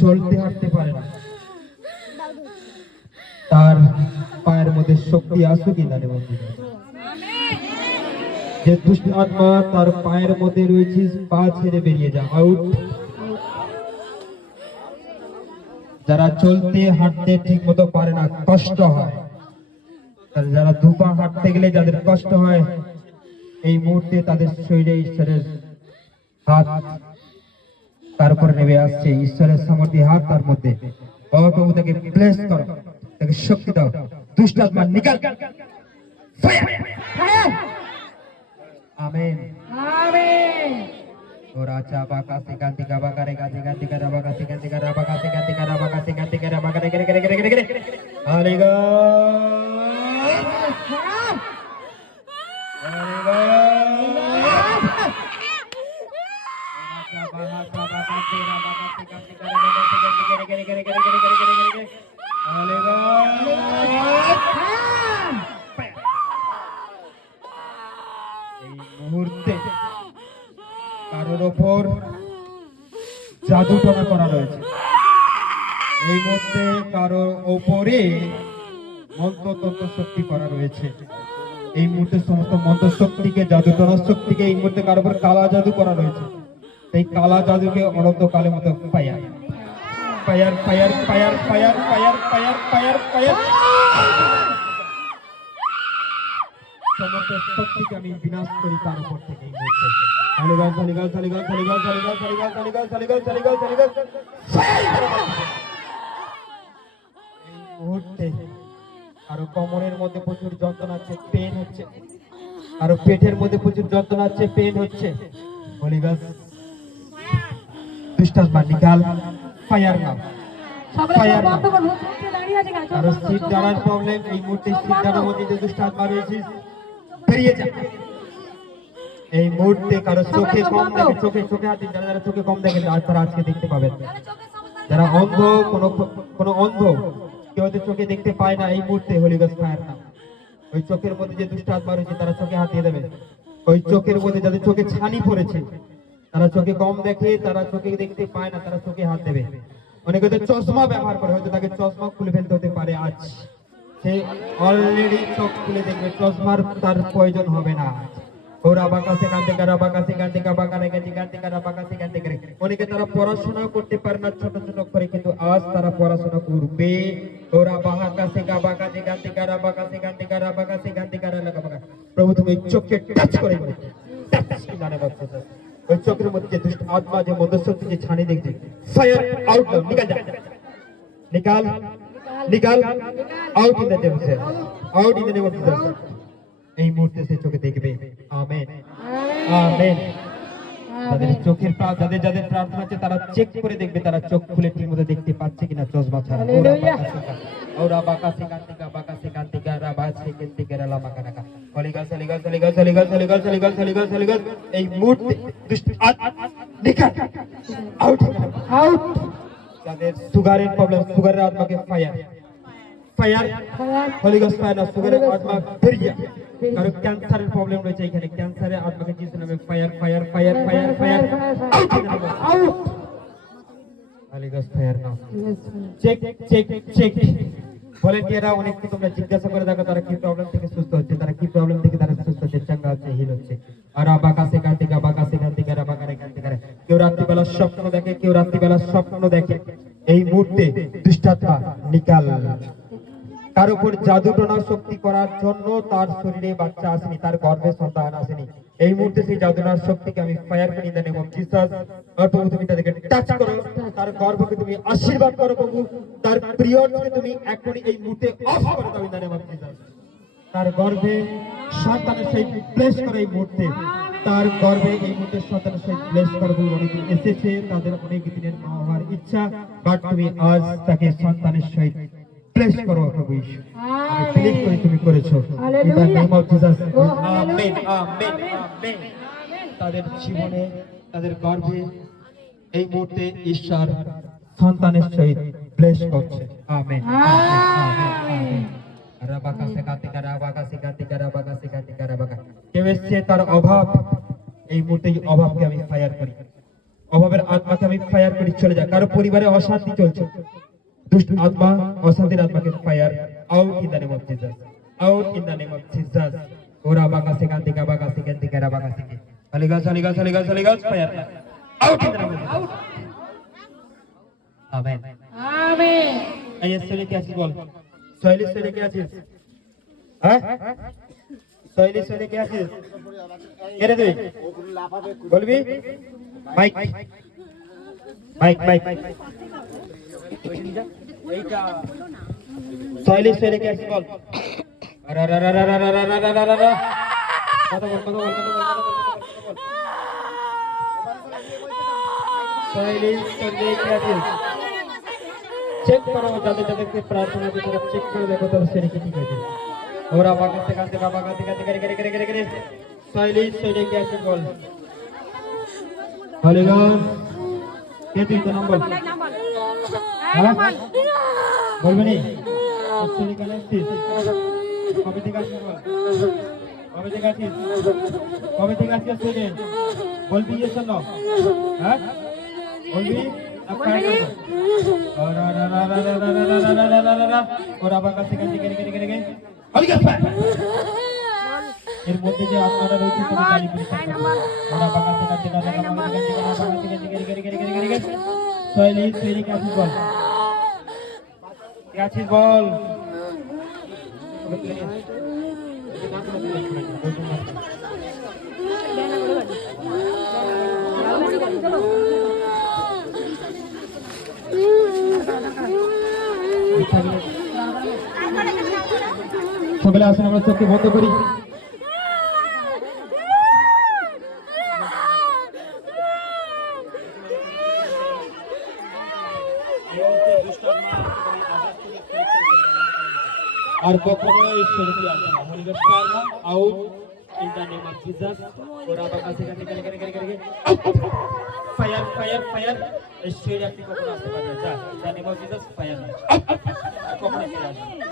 চলতে হাঁটতে পারে না, তার পায়ের মধ্যে শক্তি আসুক কিনা রে বন্ধুরা। যে দুষ্ট আত্মা তার পায়ের মধ্যে রয়েছে, পা ছেড়ে বেরিয়ে যা, আউট। যারা চলতে হাঁটতে ঠিক মতো পারে না, কষ্ট হয়, যারা দুপা হাঁটতে গেলে যাদের কষ্ট হয়, এই মুহূর্তে তাদের শরীরে ঈশ্বরের হাত তার উপরে নেমে আসছে। ঈশ্বরের সামর্থ্য হাত তার মধ্যে। ও প্রভু, তাকে ব্লেস করো, তাকে শক্তি দাও। দুষ্ট আত্মা নিকাল, ফায়ার, ফায়ার। Amen, amen. ওরা চাবা কাছে গান্তি গাবা করে গান্তি গান্তি করে রাবা কাছে গান্তি করে রাবা কাছে গান্তি করে রাবা কাছে গান্তি করে রাবা করে করে করে করে করে হালেগা হালেগা। এই মুহূর্তে কারোর ওপর জাদু টনা করা রয়েছে। এই মুহূর্তে কারোর ওপরে মন্ত্রতন্ত্র শক্তি করা রয়েছে। এই মুহূর্তে সমস্ত মন্ত্র শক্তিকে, জাদু টনা শক্তিকে এই মুহূর্তে কারোর উপর কালা জাদু করা রয়েছে। এই কালা জাদুকে অনন্তকালের মতো fire, fire, fire, fire, fire, fire, fire, fire, fire. সমস্ত শক্তিকে আমি বিনাশ করি তার উপর থেকে এই মুহূর্তে। চালিগাল, চালিগাল, চালিগাল, চালিগাল, চালিগাল, চালিগাল, চালিগাল, চালিগাল, চালিগাল, চালিগাল। এই মুহূর্তে আরো কোমরের মধ্যে প্রচুর যন্ত্রণা হচ্ছে, পেন হচ্ছে, আরো পেটের মধ্যে প্রচুর যন্ত্রণা হচ্ছে, পেন হচ্ছে। হলিগাল, দুষ্টাত্মা নিকাল, ফায়ার নাও, ফায়ার নাও। আরো সিট দাঁড়ার প্রবলেম, এই মুহূর্তে সিট দাঁড়ার মধ্যে যে দুষ্টাত্মা রয়েছে বেরিয়ে যা। এই মুহূর্তে কারো চোখে কম দেখে, চোখে চোখে হাত দিন, যারা চোখে কম দেখে তারা আজকে দেখতে পাবেন। যারা অন্ধ, কোনো অন্ধ কেউ চোখে দেখতে পায় না, এই মুহূর্তে হলিগঞ্জ ফায়ার না। ওই চোখের মধ্যে যে দুষ্ট আত্মা রয়েছে তারা চোখে হাত দিয়ে দেবে। ওই চোখের মধ্যে যাদের চোখে ছানি পড়েছে, তারা চোখে কম দেখে, তারা চোখে দেখতে পায় না, তারা চোখে হাত দেবে। অনেকে তো চশমা ব্যবহার করে, হয়তো তাকে চশমা খুলে ফেলতে হতে পারে আজ। সে অলরেডি চোখ খুলে দেখবে, চশমার তার প্রয়োজন হবে না। অনেকে তারা পড়াশোনা করতে পারে না ছোট ছোট করে, কিন্তু আজ তারা পড়াশোনা করবে। প্রভু তুমি চোখকে টাচ করে, ওই চোখের মধ্যে যে দুষ্ট আত্মা, যে মন্দশক্তি, যে ছানি দেখছে, ফায়ার আউট, নিকাল যা, নিকাল, নিকাল, out in the name of Jesus, out in the name of Jesus. এই মুহূর্তে সে চোখে দেখবে। Amen, amen. যাদের চোখের যাদের যাদের প্রার্থনা আছে তারা চেক করে দেখবে, তারা চোখ খুলে ঠিক মতো দেখতে পাচ্ছে কিনা চশমা ছাড়া। ওরা বাকাসি কান্তিকা, বাকাসি কান্তিকা, রাবাসি কান্তিকা, লামাকানাকা, হলিগাল, হলিগাল, হলিগাল, হলিগাল, হলিগাল, হলিগাল, হলিগাল, হলিগাল। এই মুহূর্তে দুষ্ট নিকাল, আউট, আউট। যাদের সুগারের প্রবলেম, সুগারের আত্মাকে ফায়ার, ফায়ার, হলিগঞ্জ ফায়ার না, সুগারের আত্মা বেরিয়ে। কারো ক্যান্সারের প্রবলেম রয়েছে, এখানে ক্যান্সারের আত্মাকে যিশু নামে fire, fire, fire, fire, fire, out, হলিগঞ্জ ফায়ার না। Check, check, check. ভলান্টিয়াররা অনেককে তোমরা জিজ্ঞাসা করে দেখো তারা কি প্রবলেম থেকে সুস্থ হচ্ছে, তারা কি প্রবলেম থেকে তারা সুস্থ হচ্ছে, চাঙ্গা হচ্ছে, হিল হচ্ছে। আর বাকাসে কান্তিকা, বাকাসে কান্তিকা, বাকারে কান্তিকা। কেউ রাত্রিবেলা স্বপ্ন দেখে, কেউ রাত্রিবেলা স্বপ্ন দেখে। এই মুহূর্তে দুষ্টাত্মা নিকাল। তার উপর জাদু টোনা শক্তি করার জন্য তার শরীরে বাচ্চা আসেনি, তার গর্ভে সন্তান আসেনি। এই মুহূর্তে সেই জাদুনার শক্তিকে আমি ফায়ার করি in the name of Jesus. প্রভু তুমি তাদেরকে টাচ করো, তার গর্ভকে তুমি আশীর্বাদ করো প্রভু, তার পিরিয়ডকে তুমি এখনই এই মুহূর্তে অফ করে দাও in the name of Jesus. তার গর্ভে সন্তানের সহিত ব্লেস করো এই মুহূর্তে, তার গর্ভে এই মুহূর্তে সন্তানের সহিত ব্লেস করো। অনেকদিন এসেছে, তাদের অনেক দিনের মা হওয়ার ইচ্ছা, বাট তুমি আজ তাকে সন্তানের সহিত ব্লেস করো প্রভু ঈশ্বর। আমি প্লিড করি তুমি করেছো in the name of Jesus. Amen, amen, amen. তাদের জীবনে, তাদের গর্ভে এই মুহূর্তে ঈশ্বর সন্তানের সহিত ব্লেস করছে। Amen, amen. কেউ এসছে তার অভাব, এই মুহূর্তে অভাবকে আমি ফায়ার করি, অভাবের আত্মাকে আমি ফায়ার করি, চলে যা। কারো পরিবারে অশান্তি চলছে, দুষ্ট আত্মা, অশান্তির আত্মাকে fire out in the name of Jesus, out in the name of Jesus. ওরা বাকা সেকান্তিকা বাকা সেকান্তিকা রা বাকা সেকে আলিগাস আলিগাস আলিগাস আলিগাস fire out in the name of Jesus. Amen amen. এই ছেলে কে আছিস বল, সোহেলি ছেলে কে আছিস? হ্যাঁ সোহেলি ছেলে কে আছিস? কে রে তুই বলবি? মাইক মাইক মাইক সোহেলি ছেলে কে আছিস বল। আরে আরে আরে আরে আরে আরে আরে আরে আরে কথা বল কথা বল কথা বল কথা বল। সোহেলি ছেলে কে আছিস? চেক করো, যাদের যাদেরকে প্রার্থনা দিতে চেক করে দেখো তাহলে সেটা কি ঠিক আছে। ওরা বাগাতে কাতে বাগাতে কাতে করে করে করে করে করে সোহেলি ছেলে কে আছিস বল। হলিগঞ্জ কে তুই তো নম্বর বলবি নি ছেলে কেন আসছিস? কবে থেকে আসছিস বল, কবে থেকে আসছিস? কবে থেকে আসছিস ছেলে বলবি? ইয়ে শোনো, হ্যাঁ বলবি ওরা বাগাতে কাতে করে করে করে করে হলিগঞ্জ এর মধ্যে যে আপনারা রয়েছে তুমি গাড়ি পরিষ্কার করো। ওরা বাগাতে কাতে দাদা বাগাতে কাতে বাগাতে কাতে করে করে করে করে করে সোহেলি ছেলে কে আছিস বল, কে আছিস বল। সকলে আসুন আমরা চোখকে বন্ধ করি। আর কখনো ঈশ্বরকে আসবে না। Holy ghost fire out in the name of Jesus. ওরা বাবা সেখানে করে করে করে করে ফায়ার ফায়ার ফায়ার ঈশ্বর আপনি কখনো আসতে পারবেন না। In the name of Jesus fire কখনো আসতে পারবেন না।